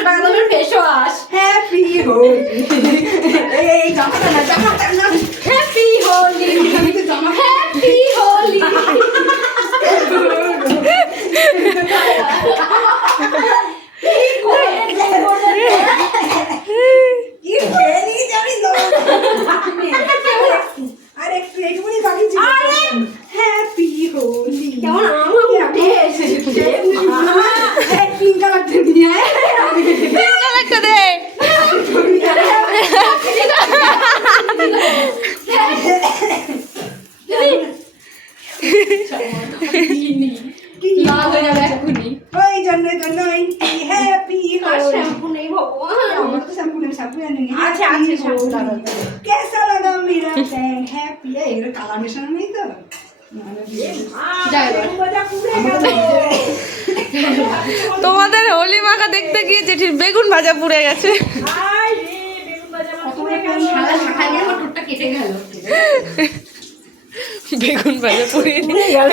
100 টাকা দামের face wash. Happy Holi. এই জামাটা না হ্যাপি হোলি, হ্যাপি হোলি। আর একটু এইটুকুনি বাকি ছিল। হ্যাপি হোলি। কেমন আমার উঠে এসেছে। পিঙ্ক কালারটা নিয়ে আয়। একটা দে। লাল হয়ে যাবে এক্ষুনি। ওই জন্যই তো 90 হ্যাপি আর হোলি। শ্যাম্পু নেই ভগবান। আমার তো শ্যাম্পু নেই, শ্যাম্পু এনে নিয়ে। আছে, আছে, শ্যাম্পু লাগাও। कैसा लगा मेरा टैंक हैप्पी है ये काला मिश्रण नहीं तो তোমাদের হোলি মাখা দেখতে গিয়ে জেঠির বেগুন ভাজা পুড়ে গেছে। সাদা শাখা নিয়ে আমার ঠোঁটটা কেটে গেল। বেগুন ভাজা পুড়িয়ে নিয়ে গেল।